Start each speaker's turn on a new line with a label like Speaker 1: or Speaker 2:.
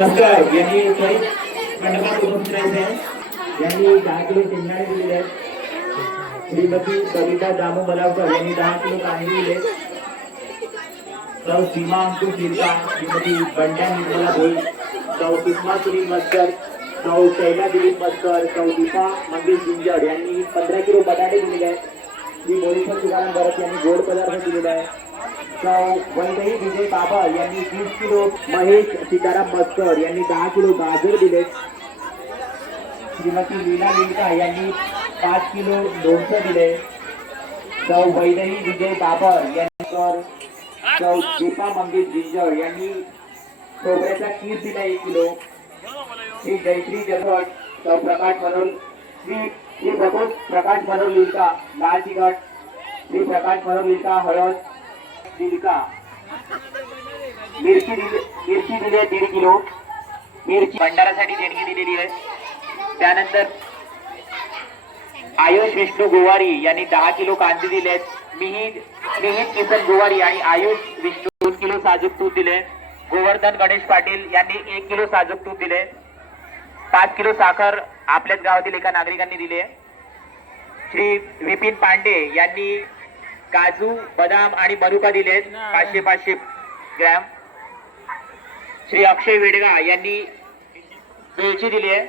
Speaker 1: यांनी मंडपात उपस्थित यांनी दहा किलो शेंगदाणे दिलेले आहेत. श्रीमती कविता दामू मलावकर यांनी दहा किलो कांदे दिले. सौ सीमा अंकुश शिरका श्रीमती बंड्या निर्मला भोई सौ सुषमा सुनील मस्कर सौ शैला दिलीप मस्कर सौ दीपा मंगेश गुंजड यांनी पंधरा किलो बटाटे दिलेले आहेत. श्री मोरेश्वर तुकाराम भरत यांनी गोड पदार्थ दिलेला आहे सौ वैदही विजय बाबा यांनी वीस किलो महेश सीताराम मस्कर यांनी दहा किलो गाजर दिले. श्रीमती लीला लिंका यांनी पाच किलो लोणचं दिले. सौ वैदही विजय बाबर यांनी तर सौ दीपा मंगेश जिंजर यांनी खोबऱ्याचा खीर दिला एक किलो. श्री जयश्री जगट सौ प्रकाश मनोर श्री श्री प्रकोष प्रकाश मनोर लिंका लाल तिखट श्री प्रकाश मनोर लिंका हळद लिलका मिरची दिली मिरची दिली आहे दीड किलो. मिरची भंडारासाठी देणगी दिलेली आहे. त्यानंतर आयुष विष्णू गोवारी यांनी दहा किलो कांदे दिले आहेत. मिहित मिहित किसन गोवारी आणि आयुष विष्णू दोन किलो साजूक तूप दिले गोवर्धन गणेश पाटील यांनी एक किलो साजूक तूप दिले पाच किलो साखर आपल्याच गावातील एका नागरिकांनी दिली आहे. श्री विपिन पांडे यांनी काजू बदाम आणि मनुका दिलेत. पाचशे पाचशे ग्रॅम. श्री अक्षय वेडगा यांनी वेलची दिली आहे.